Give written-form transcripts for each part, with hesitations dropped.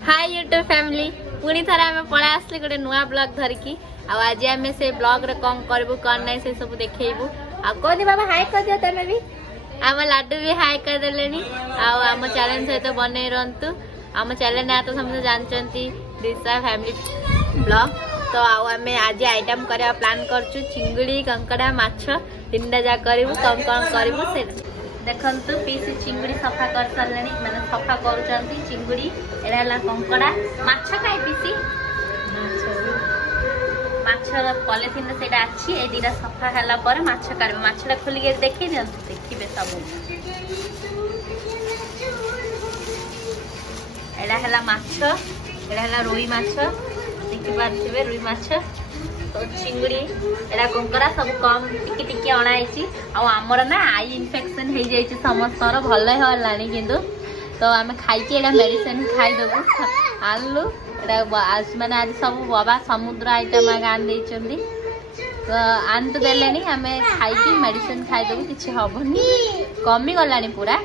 Hi YouTube family पुणी थर आम पड़ा आसले गोटे नुआ ब्लॉग धरिकी आज आम से ब्लॉग रे कौन करूँ कौन ना से सब देखू आदि बाबा हाय कर दिया तुम भी आम लाडू भी हाय करदे आम चैनल सहित बने रुँ आम चैनल ना तो समझे जानते दिशा फैमिली ब्लॉग तो आम आज आइटम करवा प्लान करछु चिंगुड़ी कंकड़ा माछ तीन टा जा करूँ कौन कौन करूँ से देखु पीसी चिंगुड़ी सफा कर सारे मैंने सफा कर चिंगुड़ी एड़ा कंकड़ा माछ खाए पीसी माछर पॉलिथिन से अच्छी ए दीटा सफा है माछ कर माछटा खोलिक देखी दिखाते देखिए सब एड़ा है माछ एड़ा है रोई माछ देखी पारे रुई माछ तो चिंगुड़ी एड़ा कंकड़ा सब कम टिके टिके अणाई आमर ना आई इनफेक्शन हो जाए समस्त भल है किंतु तो आम खाई मेडिसिन खाईदेबू आनलु मैंने आज सब बाबा समुद्र आइटम आन देती तो आन तो देले आम खाई मेडिसिन खाईदेबू किसी हेनी कमी गलानी पूरा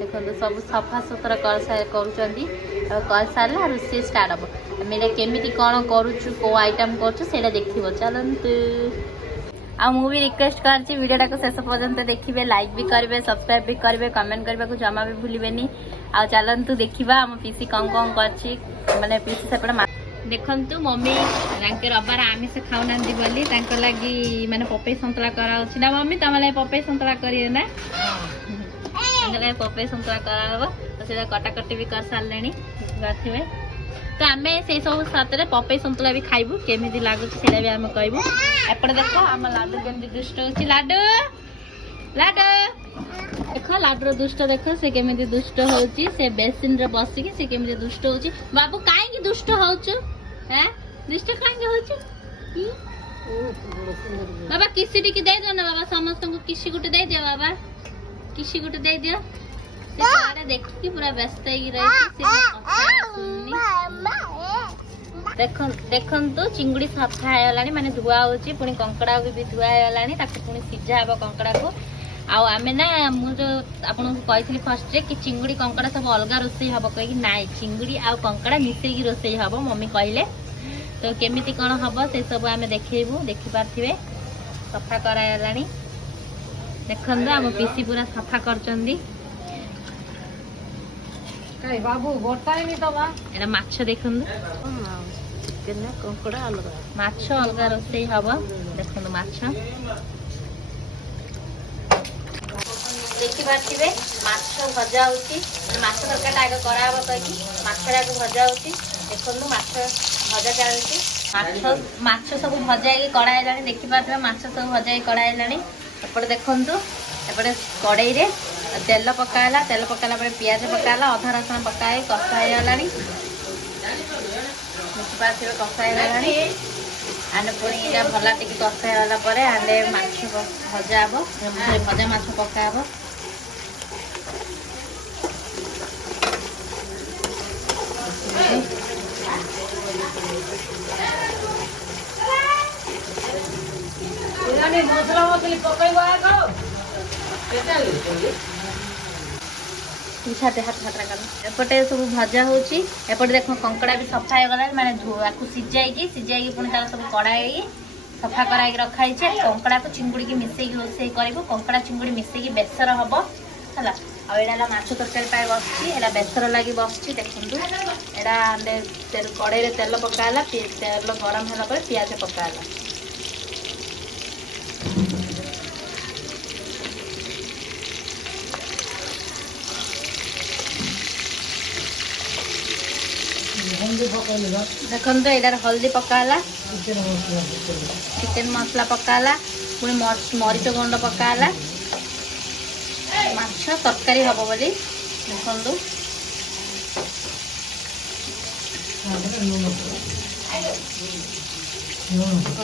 देखो सब सफा सुतरा कर सारे रोषे स्टार्ट हम आम केमी कौन करुचु को आइटम करा देखो चलतु आ मुझे रिक्वेस्ट करछि वीडियोटा को शेष पर्यंत देखिए लाइक भी करेंगे सब्सक्राइब भी करेंगे कमेंट करने को जमा भी भूलें आ चलतु देखा आम पीसी कौन कौन कर माने पीसी सेपटे देखु मम्मी रबार आमिष खाऊना बोली लगी माने पपई सन्तुला कराउछि ना मम्मी तुम लगे पपई सन्तुला करिए ना पपई सन्तुला कराब तो सीधा कटाकटी भी कर सारे थे तो आम से सब साथ पपई सन्तुला भी खाइबू केमी लगुच से भी आम कहूँ एपटे देख आम लाडू केमी दुष्ट हो लाडू लाडू देख लाडूर दुष्ट देख से केमी दुष्ट हो बेसिन रे बसिकी से केमी दुष्ट हो बाबू कहीं दुष्ट हो दुष्ट कहीं हो बाबा किसी टी दे दो ना बाबा समस्त को किसी गुटे दे दियो बाबा किसी गुटे दे दियो देखी पूरा व्यस्त देखु चिंगुड़ी सफा है माने धुआ होची पुणी कंकड़ा भी धुआ है पुणी सीझा हे कंकड़ा को आमे ना मुझे आपको कही फर्स्ट रे कि चिंगुड़ी कंकड़ा सब अलग रोसई हम कहीं ना चिंगुड़ी आ कंकड़ा मिसेगी रोसई हम मम्मी कहले तो केमिति कौन हम से सब आम देखू देखिपारे सफा कराला देखु आम पीसी पूरा सफा कर बाबू गोटाई तो माछ देखु कंकड़ा अलग माछ अलग रोसई हम देखु माछ देखिपारे माछ भजा होची माछ तरकारी आगे कराब कहीं माछटा को भजा होची देखु माछ भजा चलती माछ सब भजा कड़ाई देखिपारे माछ सब भजा कड़ाई एपटे देखु एपटे कड़ई रे तेल पकाला पियाज पकाला अधा रसुण पकाए कषा देखिपारे कषा आने पुणी भला टी कषाला आने माछ भजा हम भजा माछ पका मसला मसली पकड़ एपटे सब भजा होपटे देख कंकड़ा भी सफा हो गला मैंने सीझाई पुणी सब कड़ाई सफा कराई रखाई कंकड़ा को चिंगुड़ी की मिसेक रोसे कर कंकड़ा चिंगुड़ी मिसेक बेसर हम है आड़ा माछ तरकारी बस बेसर लगी बस देखु एड़ा कड़ई तेल पकाला तेल गरम है पियाज पकाला देखो यार हल्दी पकाला चिकेन मसला पकाला पुणी मरीच गुंड पकाला माछ तरकारी हम बोली देखु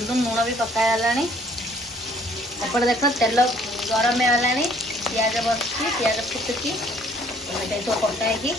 लुण भी पकाला एपटे देख तेल गरम होगा पियाज बस पियाज फुटुकी सब पकाई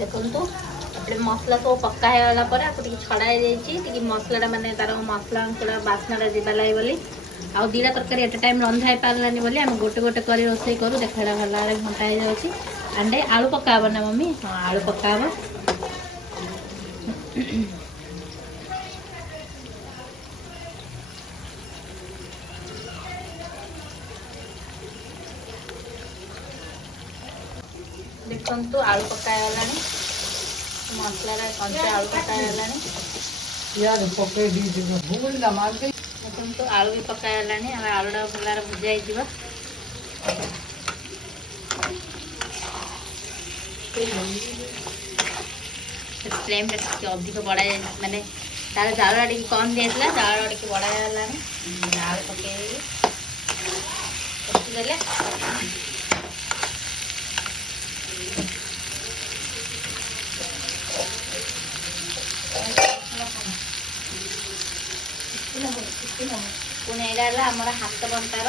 देखु मसला सब पक्का होगा पर आपको छड़ा टी मसला माने तार मसला पूरा बास्ना जीवा लगे बोली आउ दीटा तरकारी एट टाइम रंधा हो पारानी बोली आम गोटे गोटे कर रोसे करूँ देखा भल घंटा हो जाए अंडे आलू पका ना मम्मी हाँ आलू पका देखु आलू पकागला मसला कंचा आलू पकागला देखो आलू भी पकागला आलूटा भल भुजा हो फ्लेम अधिक बढ़ा माने तार जाल टी कम दिया जाल टी बढ़ागला आलू पकईदे पुणी यहाँ आम हाथ बंटार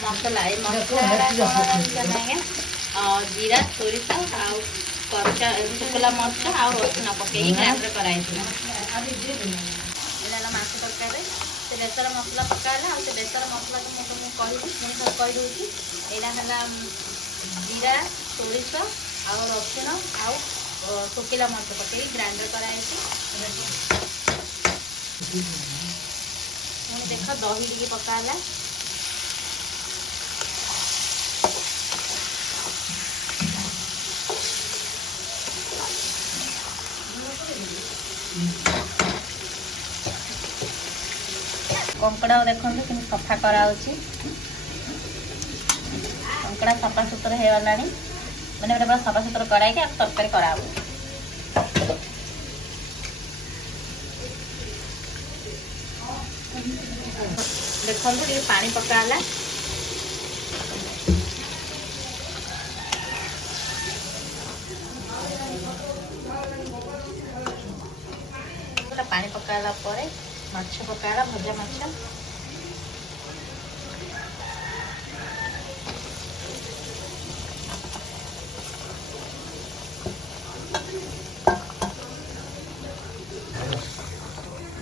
मसला जीरा सोरिष कंचा शुखला मरच आ रसुण पकई ग्राइंडर कराई माछ तरकारी से बेसर मसला पकाला आ बेसर मसला तो मुझे कही कहीदे यहाँ है जीरा सोरिष आ रसुण आ शुखला मरच पकई ग्राइंडर कराई देख दही टी पकाला कंकड़ा देखो कि सफा कराऊँच कंकड़ा सफा सुतरा हो गला मैंने पूरा सफा सुतरा कराई तरकारी कराऊ देखो ये पानी पकाला पानी पकाला माछ पकाला भजा माछ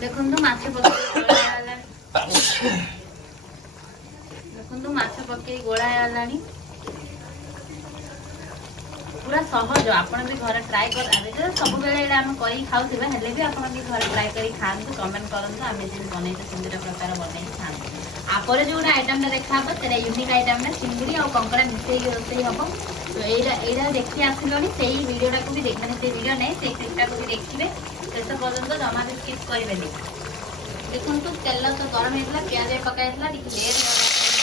देखो माछ पका देखो माछ पकई गोड़ा पूरा सहज आपन भी घर ट्राए कर सब बेले आम कर खाऊ भी आप घर ट्राए कर खाते कमेंट करूँ आम जो बनई सिंगुड़ा प्रकार बनई खाते आप जो आइटम देखा से यूनिक आइटम चिंगुड़ी और कंकड़ा मिसई रोसे हम तो यहाँ देखी आसिल से भिडटा को भी मैंने से भिड नहीं से क्लिपटा को भी देखिए शेष पर्यटन जमा भी स्किप करेंगे देखो तेल तो गरम होता पिज पकाई लेट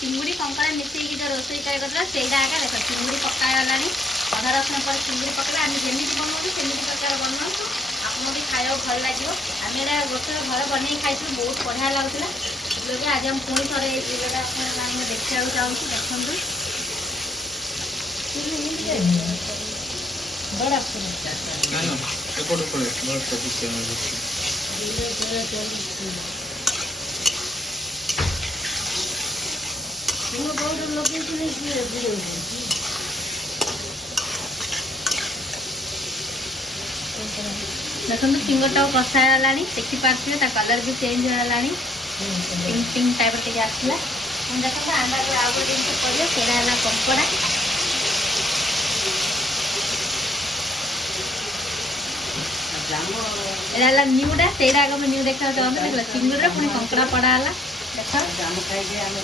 चिंगुड़ी कंकड़ा मिसई जो रोसे करता से देख चिंगुड़ी पकागला अधा रसुण पर चिंगुड़ी पकड़ा आम जमी बनाऊँ सेमती प्रकार बनाऊँ आपको भी खाया भल लगे आम यहाँ गोटे घर बन खाई बहुत बढ़िया लगुला इसलिए आज हम पुणी थे ये देखा चाहूँ देखो चिंगटा कषा देखिपे कलर भी चेंज होगा पिंक पिंक टाइप टे आसला देखो आम आउ गए जिन पड़ा कंकड़ा यहाँ न्यूटा से आगे मैं न्यू देखा चाहते देख चिंगुड़ी पुणी कंकड़ा पड़ाला देखो कषाला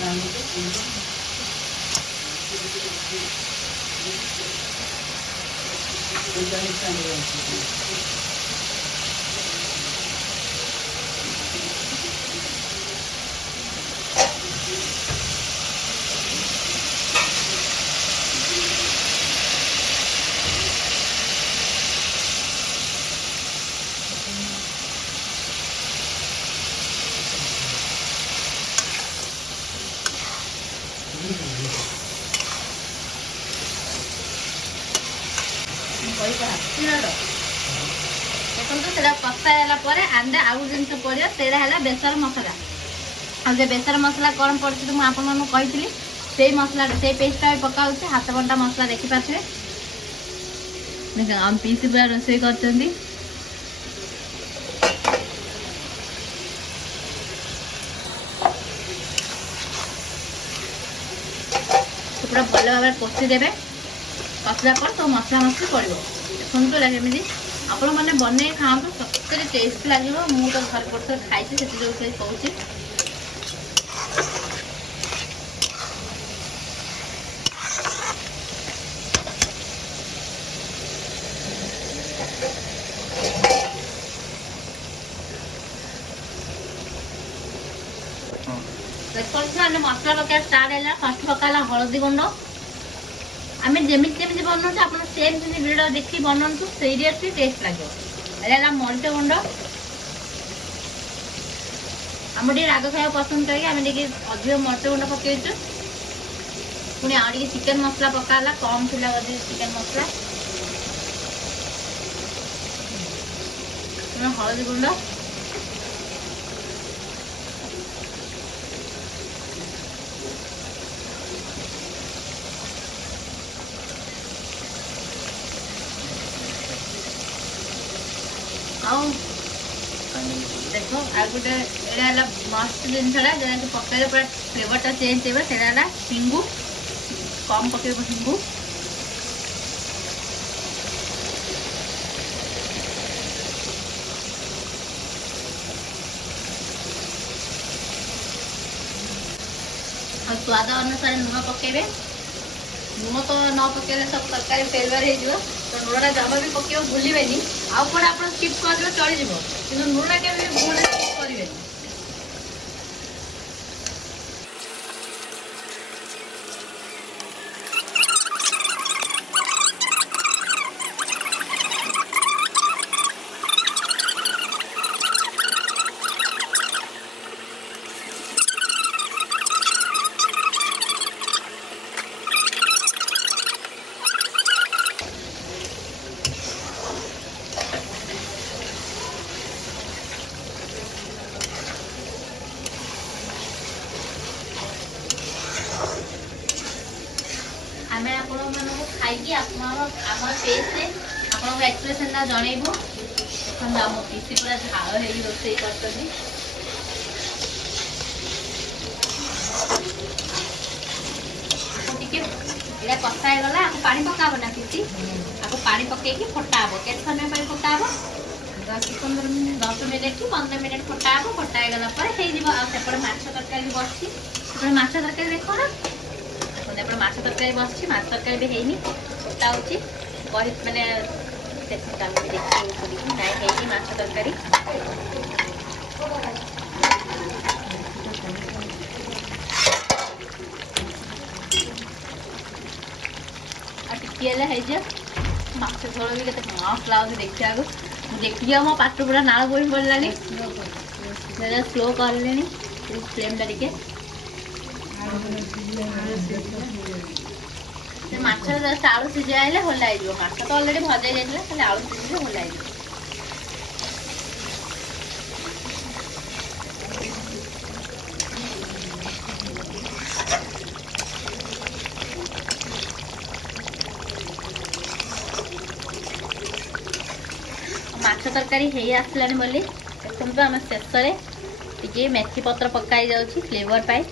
अंडा आउ जिन पड़ो से बेसर मसला ଆଉ ଯେ ବେସର ମସଲା କ'ଣ ପଡ଼ିଛି ମୁଁ ଆପଣମାନଙ୍କୁ କହିଥିଲି ସେଇ ମସଲା ସେଇ ପେଷ୍ଟଟା ବି ପକାଉଛି। ହାତ ବଣ୍ଟା ମସଲା ଦେଖିପାରୁଥିବେ। ଦେଖ ଆମ ପିସି ପୁରା ରୋଷେଇ କରିଛନ୍ତି। ପୁରା ଭଲ ଭାବରେ କଷି ଦେବେ। କଷିଲା ପରେ ସବୁ ମସଲା ମସଲି ପଡ଼ିବ। ଦେଖନ୍ତୁ କେମିତି ଆପଣମାନେ ବନେଇ ଖାଆନ୍ତୁ, ସତରେ ଟେଷ୍ଟ ଲାଗିବ। ମୁଁ ତ ଘରେ ବର୍ଷ ଖାଇଛି, ସେଥିପାଇଁ କହୁଛି। ଦେଖନ୍ତୁ ଆମେ ମସଲା ପକାଇବା ଷ୍ଟାର୍ଟ ହେଲା। ଫାଷ୍ଟ ପକାଇଲା ହଳଦୀ ଗୁଣ୍ଡ। ଆମେ ଯେମିତି ବନାଉଛୁ ଆପଣ ସେମ୍ ସେମିତି ଭିଡ଼ିଓ ଦେଖି ବନାନ୍ତୁ, ସିରିୟସଲି ଟେଷ୍ଟ ଲାଗିବ। ଏଇଟା ହେଲା ମରିଚ ଗୁଣ୍ଡ। ଆମେ ଟିକେ ରାଗ ଖାଇବାକୁ ପସନ୍ଦ କରିକି ଆମେ ଟିକେ ଅଧିକ ମରିଚ ଗୁଣ୍ଡ ପକେଇଛୁ। ପୁଣି ଆଉ ଟିକେ ଚିକେନ ମସଲା ପକା ହେଲା, କମ୍ ଥିଲା ବୋଧେ ଚିକେନ ମସଲା। ହଳଦୀ ଗୁଣ୍ଡ, ଆଉ ଦେଖ ଆଉ ଗୋଟେ ଏଇଟା ହେଲା ମସ୍ତ ଜିନିଷଟା ଯେଉଁଟାକି ପକାଇଲେ ପୁରା ଫ୍ଲେଭରଟା ଚେଞ୍ଜ ହେବ। ସେଇଟା ହେଲା ହିଙ୍ଗୁ। କମ୍ ପକେଇବ ହିଙ୍ଗୁ। ଆଉ ସ୍ୱାଦ ଅନୁସାରେ ଲୁଣ ପକେଇବେ। ଲୁଣ ତ ନ ପକେଇଲେ ସବୁ ତରକାରୀ ଫେଲର ହେଇଯିବ। ତ ଲୁଣଟା ଜମା ବି ପକେଇବ ଭୁଲିବେନି। ଆଉ କ'ଣ ଆପଣ ସ୍କିପ୍ କରିଦେବେ ଚଳିଯିବ, କିନ୍ତୁ ଲୁଣଟା କେବେ ବି ଭୁଲରେ ସ୍କିପ୍ କରିବେନି। ଆମେ ଆପଣମାନଙ୍କୁ ଖାଇକି ଆମର ଫେସ୍ରେ ଆପଣଙ୍କ ଏକ୍ସପ୍ରେସନଟା ଜଣେଇବୁ। ଦେଖନ୍ତୁ ଆମ ପିସି ପୁରା ଝାଳ ହେଇକି ରୋଷେଇ କରୁଛନ୍ତି। ଟିକେ ଏଇଟା କଷା ହେଇଗଲା। ଆକୁ ପାଣି ପକା ହବ ନା ପିସି? ଆକୁ ପାଣି ପକେଇକି ଫଟା ହବ। କେତେ ସମୟ ପାଇଁ ଫଟା ହବ? 10-15 ମିନିଟ୍। 10 ମିନିଟ୍ କି 15 ମିନିଟ୍ ଫଟା ହବ। ଫଟା ହେଇଗଲା ପରେ ହେଇଯିବ। ଆଉ ସେପଟେ ମାଛ ତରକାରୀ ବସିଛି। ସେପଟେ ମାଛ ତରକାରୀ ଦେଖ ନା। ଏପଟେ ମାଛ ତରକାରୀ ବସିଛି। ମାଛ ତରକାରୀ ବି ହେଇନି, ଫୁଟା ହେଉଛି। ମାନେ ଦେଖିକି ନାଇଁ ହେଇନି ମାଛ ତରକାରୀ। ଆଉ ଟିକେ ହେଲେ ହେଇଯିବ। ମାଛ ଝୋଳ ବି କେତେ ମସ୍ତ ଲାଗୁଛି ଦେଖିବାକୁ। ମୁଁ ଦେଖିକି ଆଉ ମୋ ପାଠ ପୁରା ନାଳ ବୋହି ପଡ଼ିଲାଣି। ସ୍ଲୋ କଲିଣି ଫ୍ଲେମ୍ଟା ଟିକେ। ସେ ମାଛରେ ଜଷ୍ଟ ଆଳୁ ସିଝା ହେଲେ ଭଲ ହେଇଯିବ। ମାଛ ତ ଅଲରେଡି ଭଜା ଯାଇଥିଲା, ଖାଲି ଆଳୁ ସିଝିଲେ ଭଲ ହେଇଯିବ। ମାଛ ତରକାରୀ ହେଇ ଆସିଲାଣି ବୋଲି ଦେଖନ୍ତୁ ଆମେ ଶେଷରେ ଟିକେ ମେଥି ପତ୍ର ପକାଇ ଯାଉଛି ଫ୍ଲେଭର ପାଇଁ।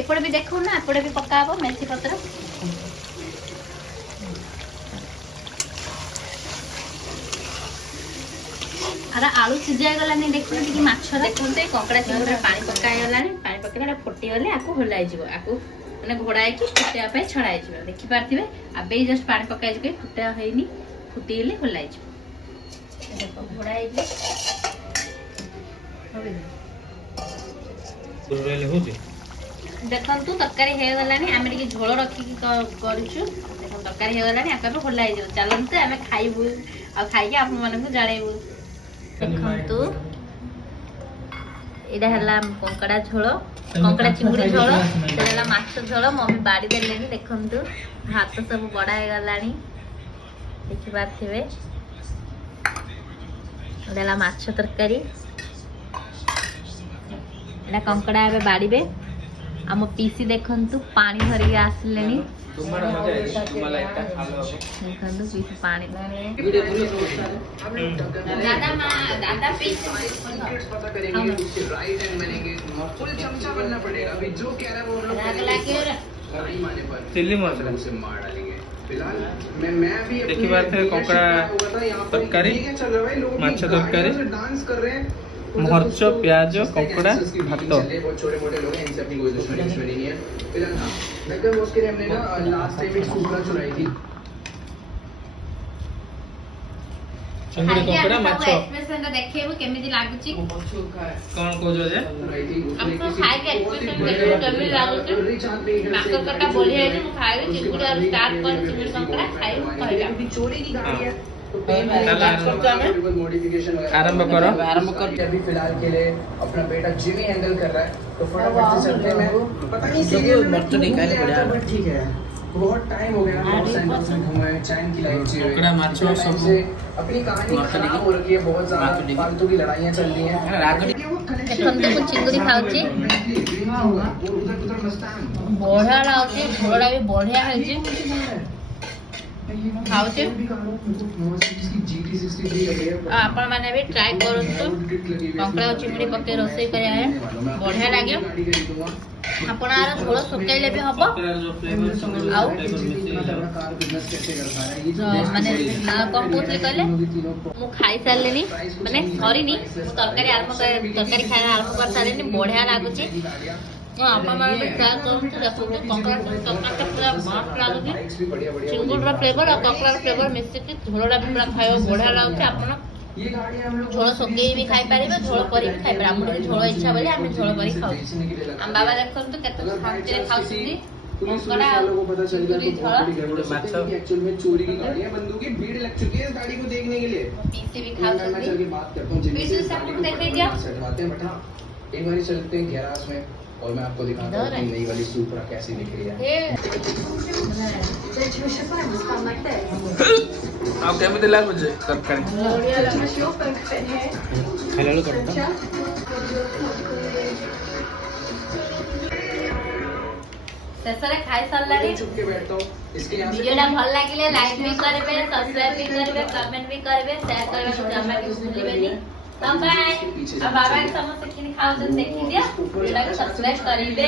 ଏପଟେ ବି ଦେଖୁ ନା, ଏପଟେ ବି ପକା ହବ ମେଥି ପତ୍ର। ଆରେ ଆଳୁ ସିଝା ହେଇଗଲାନି ଦେଖୁନ ଟିକେ ମାଛର। ଦେଖନ୍ତୁ ଏ କଙ୍କଡ଼ା ଚିଙ୍ଗୁଡିରେ ପାଣି ପକା ହେଇଗଲାଣି। ପାଣି ପକେଇଲେ ଏଟା ଫୁଟିଗଲେ ଆକୁ ହୋଲା ହେଇଯିବ। ଆକୁ ମାନେ ଘୋଡ଼ା ହେଇକି ଫୁଟିବା ପାଇଁ ଛଡ଼ା ହେଇଯିବ। ଦେଖିପାରୁଥିବେ ଏବେ ଜଷ୍ଟ ପାଣି ପକା ହେଇଯିବ, ଫୁଟା ହେଇନି। ଫୁଟିଗଲେ ହୋଲା ହେଇଯିବ। ଦେଖ ଘୋଡ଼ା ହେଇଯିବ। ଦେଖନ୍ତୁ ତରକାରୀ ହେଇଗଲାଣି। ଆମେ ଟିକେ ଝୋଳ ରଖିକି କରୁଛୁ। ଦେଖନ୍ତୁ ତରକାରୀ ହେଇଗଲାଣି। ଆକୁ ଏବେ ହୋଲା ହେଇଯିବ। ଚାଲନ୍ତୁ ଆମେ ଖାଇବୁ, ଆଉ ଖାଇକି ଆପଣମାନଙ୍କୁ ଜଣେଇବୁ। ଦେଖନ୍ତୁ ଏଇଟା ହେଲା କଙ୍କଡ଼ା ଝୋଳ, କଙ୍କଡ଼ା ଚିଙ୍ଗୁଡ଼ି ଝୋଳ। ସେଇଟା ହେଲା ମାଛ ଝୋଳ। ମମି ବାଡ଼ି ଦେଲେଣି। ଦେଖନ୍ତୁ ଭାତ ସବୁ ବଢ଼ା ହେଇଗଲାଣି, ଦେଖିପାରୁଥିବେ। ଏଇଟା ହେଲା ମାଛ ତରକାରୀ। एटा कंकड़ा एबे बाड़ीबे आम पीसी देखंतु पानी धरिके आसलेनी तुम्हारा मजा है तुम्हाला एकटा खालो देखंतु पीसी पानी दादा पीसी पता करेंगे उसके राइट हैंड बनेंगे फुल चमचा बनना पड़ेगा अभी जो कह रहा है वो हम लोग नहीं माने पर चिल्ली मसाला उसे मार डालेंगे फिलहाल मैं अभी देखिए बात है कोंकड़ा तरकारी माछ तरकारी डांस कर रहे हैं मरच प्याज कोंकड़ा भात बहुत छोटे मोटे लोग हैं इनसे अपनी कोई दुश्मनी नहीं है फिलहाल हाँ मैं उसके लिए हमने ना लास्ट टाइम एक कुकड़ा चुराई थी चिंगड़ी कोंकड़ा माछ एक्सप्रेशन देखिए केमिति लागुची कौन कोजो जे हमको खाई के एक्सप्रेशन देखिए केमिति लागुची माकर कटा बोली है कि खाई चिंगड़ी और स्टार्ट कर चिंगड़ी कंकड़ा खाई कहला चोरी की गाड़ी है आरंभ करो अभी फिलहाल के लिए अपना बेटा जिमी हैंडल कर रहा है तो फटाफट से चलते हैं पता नहीं सीरियल में बट ठीक है बहुत टाइम हो गया बहुत सेंटर्स में घूमे चैन की लाइफ जी कोंकड़ा माछो सब से अपनी कहानी खराब हो रखी है बहुत ज्यादा फालतू की लड़ाइयां चल रही हैं देखंतु को चिंगड़ी खाउची बढ़िया लाउची झोड़ा भी बढ़िया है जी खाउची आपण माने भी ट्राई करंतु कंकड़ा और चिंगड़ी पके रोसई करे है बढ़िया लागे आपण आर थोड़ा सुकेले भी हबो आउ माने कम पूछले कहले मु खाई सारलेनी माने सरीनी तरकारी तरकारी खाना आरंभ कर सारलेनी बढ़िया लागुची आपण माने भी ट्राई करंतु देखो कंकड़ा तरकारी पूरा मस्त लागुची चिंगुड़ा फ्लेवर और कंकड़ा फ्लेवर मिक्स के झोलड़ा भी पूरा खायो बढ़िया लागुची आपण झोल सुकेई भी खाई पारिबे झोल करी भी खाई पारे हमर झोल इच्छा बोले हम झोल करी खाऊ हम बाबा देखंतु केते शांति रे खाउछी कंकड़ा लोगों को पता चल गया चिंगड़ी झोल एक्चुअल में चोरी की गाड़ी है बंदूकें भीड़ लग चुकी है इस गाड़ी को देखने के लिए पीसी भी मैं खाउछी चल के बात करता हूं जिमी पीसी से हम देख लीजिए सटवाते हैं बट हाँ एक बार चलते हैं गैराज में और मैं आपको दिखाता हूँ कि नई वाली सुपरा कैसी दिख रही है आप केमिति लागुचे तरकारी खाइलालो करता शेषरे खाई सारलानी चुप के बैठता हूँ इसके यहाँ से वीडियोटा भल लागिले लाइक भी करबे सब्सक्राइब भी करबे कमेंट भी करबे शेयर करबे जमा के भूलिबेनी बाय बाय अब बाबा के समस्त किन खाओ देखि दिया वीडियोटा को सब्सक्राइब करिबे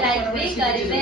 लाइक भी करिबे